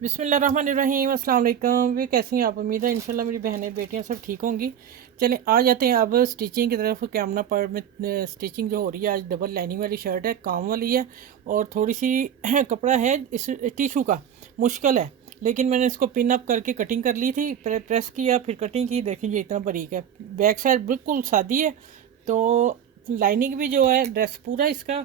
बिस्मिल्लाहिर्रहमानिर्रहीम, अस्सलाम वालेकुम। वे कैसी हैं आप? उम्मीद है इंशाल्लाह मेरी बहनें बेटियां सब ठीक होंगी। चलें आ जाते हैं अब स्टिचिंग की तरफ। कैमरा पर में स्टिचिंग जो हो रही है आज डबल लाइनिंग वाली शर्ट है, काम वाली है और थोड़ी सी कपड़ा है इस टिशू का, मुश्किल है लेकिन मैंने इसको पिन अप करके कटिंग कर ली थी, प्रेस किया फिर कटिंग की। देखें ये इतना बारीक है, बैक साइड बिल्कुल सादी है तो लाइनिंग भी जो है ड्रेस पूरा इसका।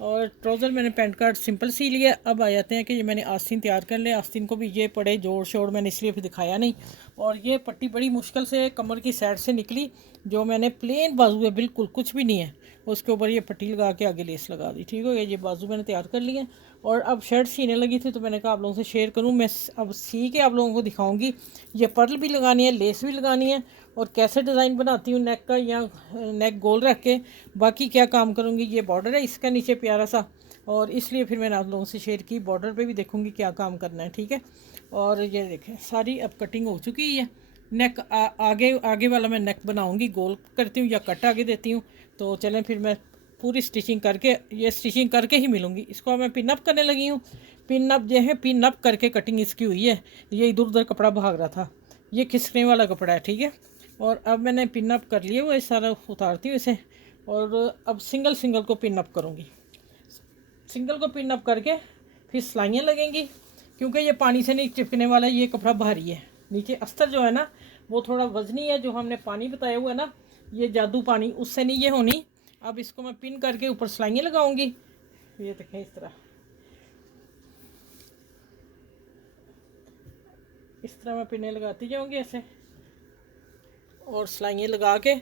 और ट्राउज़र मैंने पैंट कार्ड सिंपल सी लिया। अब आ जाते हैं कि ये मैंने आस्तीन तैयार कर लिया। आस्तीन को भी ये पड़े जोड़ शोड़ मैंने इसलिए फिर दिखाया नहीं। और ये पट्टी बड़ी मुश्किल से कमर की साइड से निकली, जो मैंने प्लेन बाजू है, बिल्कुल कुछ भी नहीं है, उसके ऊपर ये पट्टी लगा के आगे लेस लगा दी। ठीक हो गया, ये बाजू मैंने तैयार कर लिए। और अब शर्ट सीने लगी थी तो मैंने कहा आप लोगों से शेयर करूँ। मैं अब सी के आप लोगों को दिखाऊंगी। ये पर्ल भी लगानी है, लेस भी लगानी है और कैसे डिज़ाइन बनाती हूँ नेक का, या नेक गोल रख के बाकी क्या काम करूँगी। ये बॉर्डर है इसका नीचे प्यारा सा, और इसलिए फिर मैंने आप लोगों से शेयर की। बॉर्डर पे भी देखूँगी क्या काम करना है, ठीक है। और ये देखें सारी अब कटिंग हो चुकी है। नेक आगे आगे वाला मैं नेक बनाऊँगी, गोल करती हूँ या कट आगे देती हूँ। तो चलें फिर मैं पूरी स्टिचिंग करके, ये स्टिचिंग करके ही मिलूँगी। इसको मैं पिन अप करने लगी हूँ। पिन अप जो है, पिन अप करके कटिंग इसकी हुई है। ये इधर उधर कपड़ा भाग रहा था, ये खिसकने वाला कपड़ा है, ठीक है। और अब मैंने पिन अप कर लिए, वो सारा उतारती हूँ इसे। और अब सिंगल सिंगल को पिन अप करूँगी। सिंगल को पिन अप करके फिर सिलाइयाँ लगेंगी, क्योंकि ये पानी से नहीं चिपकने वाला है, ये कपड़ा भारी है। नीचे अस्तर जो है ना वो थोड़ा वजनी है, जो हमने पानी बताया हुआ है ना, ये जादू पानी, उससे नहीं ये होनी। अब इसको मैं पिन करके ऊपर सिलाइयाँ लगाऊंगी। ये देखें इस तरह मैं पिनें लगाती जाऊंगी ऐसे, और सिलाइयाँ लगा के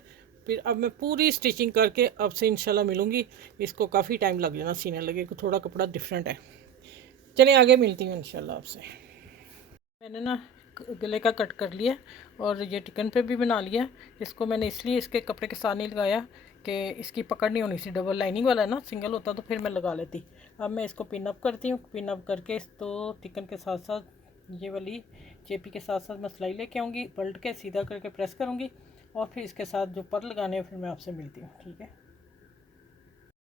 फिर अब मैं पूरी स्टिचिंग करके अब से इंशाल्लाह मिलूँगी। इसको काफ़ी टाइम लग जाना सीने लगे, थोड़ा कपड़ा डिफरेंट है। चलिए आगे मिलती हूँ इंशाल्लाह आपसे। मैंने ना गले का कट कर लिया और ये टिकन पे भी बना लिया। इसको मैंने इसलिए इसके कपड़े के साथ नहीं लगाया कि इसकी पकड़ नहीं होनी सी, डबल लाइनिंग वाला है ना, सिंगल होता तो फिर मैं लगा लेती। अब मैं इसको पिन अप करती हूँ। पिन अप करके तो टिकन के साथ साथ ये वाली चेपी के साथ साथ मैं सिलाई लेके आऊँगी, पलट के सीधा करके प्रेस करूँगी और फिर इसके साथ जो पर लगाने हैं फिर मैं आपसे मिलती हूँ, ठीक है।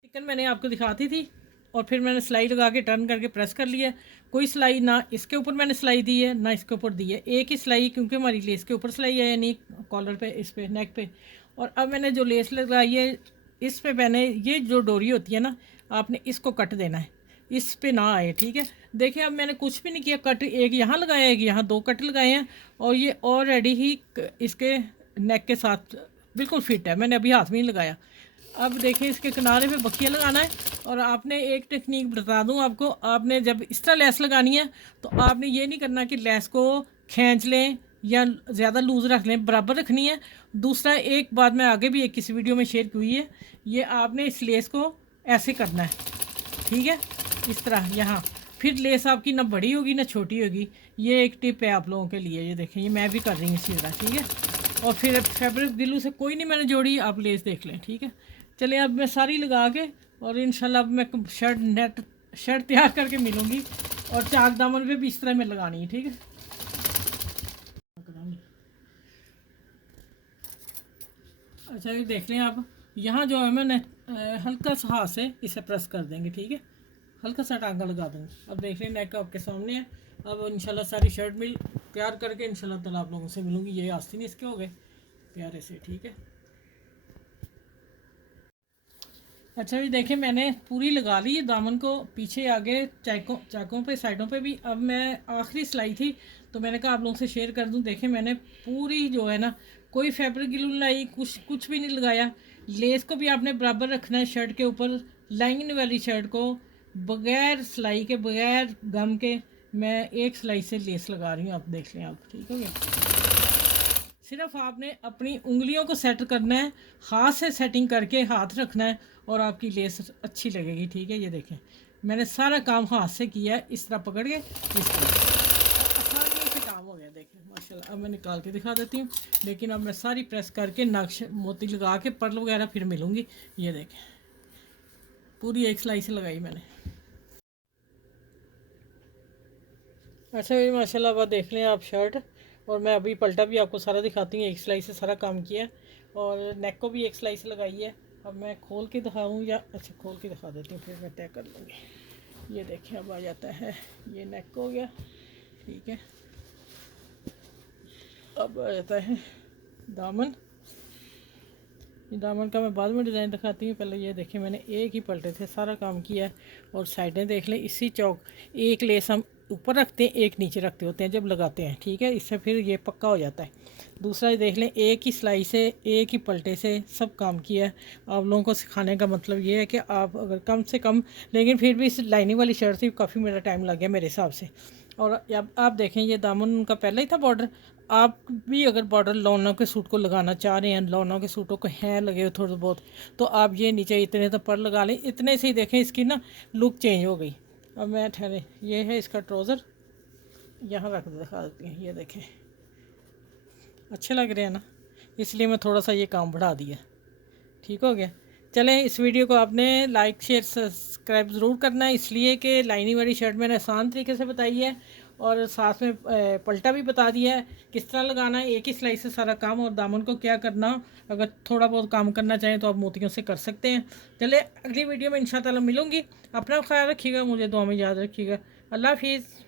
टिकन मैंने आपको दिखाती थी और फिर मैंने सिलाई लगा के टर्न करके प्रेस कर लिया। कोई सिलाई ना इसके ऊपर मैंने सिलाई दी है ना इसके ऊपर दी है, एक ही सिलाई, क्योंकि हमारी लेस के ऊपर सिलाई है, यानी कॉलर पे, इस पे नेक पे। और अब मैंने जो लेस लगाई है इस पे मैंने, ये जो डोरी होती है ना, आपने इसको कट देना है, इस पे ना आए, ठीक है। देखिए अब मैंने कुछ भी नहीं किया, कट एक यहाँ लगाया, एक यहाँ, दो कट लगाए हैं और ये ऑलरेडी ही इसके नेक के साथ बिल्कुल फिट है। मैंने अभी हाथ में नहीं लगाया। अब देखिए इसके किनारे पे बखिया लगाना है। और आपने एक टेक्निक बता दूं आपको, आपने जब इस तरह लेस लगानी है तो आपने ये नहीं करना कि लेस को खींच लें या ज़्यादा लूज़ रख लें, बराबर रखनी है। दूसरा, एक बात मैं आगे भी एक किसी वीडियो में शेयर की हुई है, ये आपने इस लेस को ऐसे करना है, ठीक है, इस तरह यहाँ। फिर लेस आपकी ना बड़ी होगी ना छोटी होगी। ये एक टिप है आप लोगों के लिए, ये देखें, ये मैं भी कर रही हूँ इसी तरह, ठीक है। और फिर फैब्रिक ग्लू से कोई नहीं मैंने जोड़ी, आप लेस देख लें, ठीक है। चलिए अब मैं सारी लगा के और इंशाल्लाह अब मैं शर्ट तैयार करके मिलूँगी। और चाक दामन पे भी इस तरह में लगानी है, ठीक है। अच्छा ये देख लें आप, यहाँ जो है मैंने हल्का सा हाथ से इसे प्रेस कर देंगे, ठीक है, हल्का सा टांका लगा दूँगी। अब देख लें नेक आपके सामने है। अब इंशाल्लाह सारी शर्ट मिल तैयार करके इंशाल्लाह ताला आप लोगों से मिलूँगी। ये आस्तीन इसके हो गए प्यारे से, ठीक है। अच्छा जी देखें मैंने पूरी लगा ली है दामन को, पीछे आगे चाकों पे साइडों पे भी। अब मैं आखिरी सिलाई थी तो मैंने कहा आप लोगों से शेयर कर दूं। देखें मैंने पूरी जो है ना, कोई फैब्रिक ग्लू लाई, कुछ कुछ भी नहीं लगाया। लेस को भी आपने बराबर रखना है शर्ट के ऊपर। लाइनिंग वाली शर्ट को बगैर सिलाई के, बगैर गम के मैं एक सिलाई से लेस लगा रही हूँ। आप देख लें आप, ठीक हो गया। सिर्फ आपने अपनी उंगलियों को सेट करना है, हाथ से सेटिंग करके हाथ रखना है और आपकी लेस अच्छी लगेगी, ठीक है। ये देखें मैंने सारा काम हाथ से किया है, इस तरह पकड़ के, इस तरह आसानी से काम हो गया। देखें माशाल्लाह। अब मैं निकाल के दिखा देती हूँ, लेकिन अब मैं सारी प्रेस करके नक्श मोती लगा के पर्ल वगैरह फिर मिलूँगी। ये देखें पूरी एक सिलाई से लगाई मैंने। अच्छा भाई माशाल्लाह, अब देख लें आप शर्ट। और मैं अभी पलटा भी आपको सारा दिखाती हूँ, एक सिलाई से सारा काम किया और नेक को भी एक सिलाई से लगाई है। अब मैं खोल के दिखाऊँ या, अच्छा खोल के दिखा देती हूँ फिर मैं तय कर लूँगी। ये देखिए अब आ जाता है, ये नेक हो गया, ठीक है। अब आ जाता है दामन। ये दामन का मैं बाद में डिज़ाइन दिखाती हूँ, पहले ये देखें मैंने एक ही पलटे से सारा काम किया है। और साइडें देख लें, इसी चौक एक लेस हम ऊपर रखते हैं, एक नीचे रखते होते हैं जब लगाते हैं, ठीक है, इससे फिर ये पक्का हो जाता है। दूसरा ये देख लें, एक ही सिलाई से एक ही पलटे से सब काम किया है। आप लोगों को सिखाने का मतलब ये है कि आप अगर कम से कम, लेकिन फिर भी इस लाइनिंग वाली शर्ट से काफ़ी मेरा टाइम लग गया मेरे हिसाब से। और अब आप देखें, ये दामन उनका पहले ही था बॉर्डर। आप भी अगर बॉर्डर लौनों के सूट को लगाना चाह रहे हैं, लौनों के सूटों को हैं लगे हो थोड़े बहुत, तो आप ये नीचे इतने तो पर लगा लें। इतने से ही देखें इसकी ना लुक चेंज हो गई। अब मैं ठहरे, ये है इसका ट्राउज़र, यहाँ रख दिखा देती हूँ, ये देखें अच्छे लग रहे हैं ना, इसलिए मैं थोड़ा सा ये काम बढ़ा दिया। ठीक हो गया। चलें, इस वीडियो को आपने लाइक शेयर सब्सक्राइब ज़रूर करना है, इसलिए कि लाइनिंग वाली शर्ट मैंने आसान तरीके से बताई है और साथ में पलटा भी बता दिया है किस तरह लगाना है, एक ही सिलाई से सारा काम। और दामन को क्या करना, अगर थोड़ा बहुत काम करना चाहें तो आप मोतियों से कर सकते हैं। चले, अगली वीडियो में इंशाल्लाह मिलूँगी। अपना ख्याल रखिएगा, मुझे दुआ में याद रखिएगा। अल्लाह हाफिज़।